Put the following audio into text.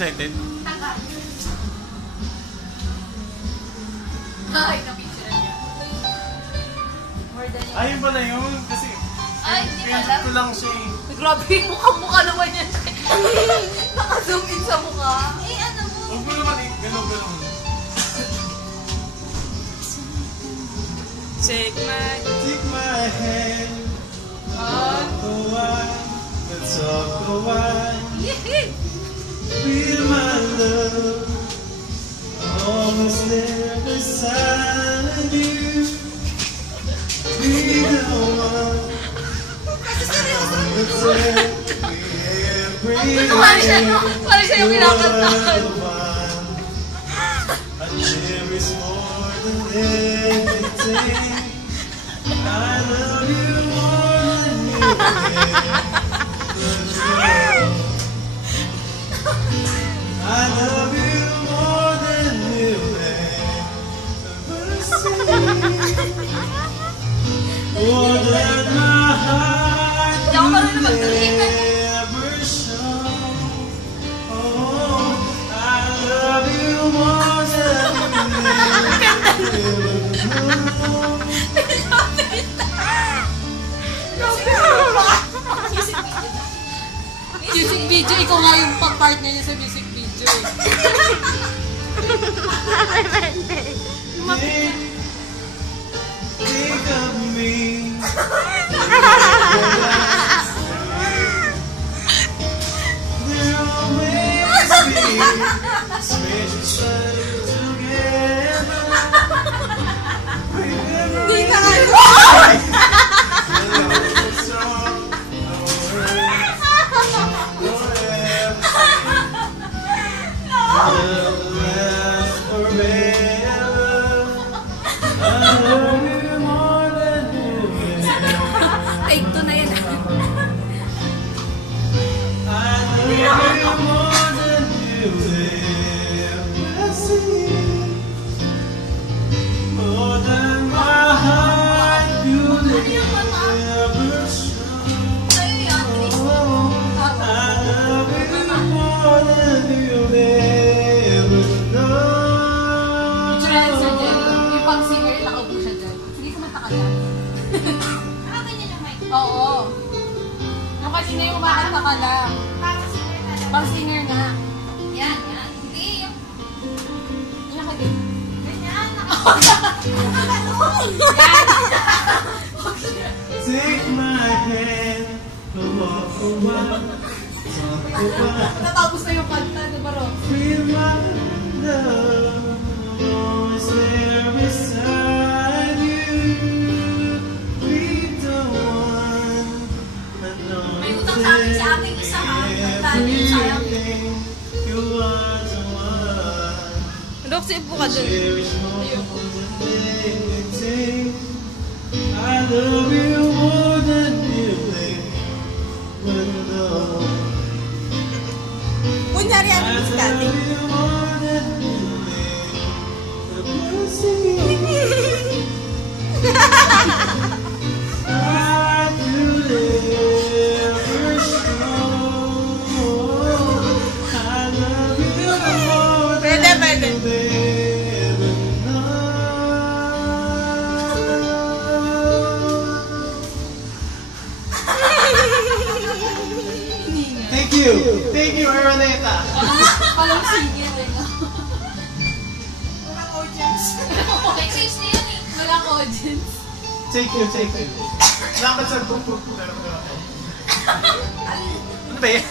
Excited? Ay, na-picture niya. More than yun. Ayun pala yun. Kasi, ay, hindi pala. ko lang siya eh. Grabe yung mukha naman yan. Naka-zoom in sa mukha. Eh, ano mo? Huwag mo naman eh. Gano'n. Take my hand. Walk the while. Let's talk the while. Feel my love. Always there beside you. Be the one. That's every Parang siya yung kinakantahan. I cherish more than anything. I love you more than you. I love you more than you ever see. More than my heart could ever show. Oh, I love you more than you ever know. Music video, ikaw nga yung partner niya sa music video eh. Think of me. There'll always be special time together. Hindi na nga yun! Take 2 na yan. More than my heart could ever show. I love you more than you'll ever know. Try sa dyan. Yung pang-singer, nakaupo siya dyan. Sige, kumanta ka lang. Ganyan yung mic? Oo. Yung kasi na yung kumakanta ka lang. Pang-singer na. Yan. Hindi. Yung nakagin. Ganyan. Take my hand, walk a while, talk a while. Natapos na yung kanta, di ba, Ron? Feel my love, always there beside you. Be the one, and May utang sa akin si ating isa, ha? Nagtali yung sayang. you are the one. Roxy, upo ka dun. Cherish more than anything. I love you more than you ever know. Kunyari, ano yung I love you more than you ever see. I could ever show. I love you more than you ever know. Thank you, Araneta. Palang singer eh, no? Walang audience. Okay, change na yan eh. Walang audience. Thank you. Salamat sa bukbuk. Ano ba yan?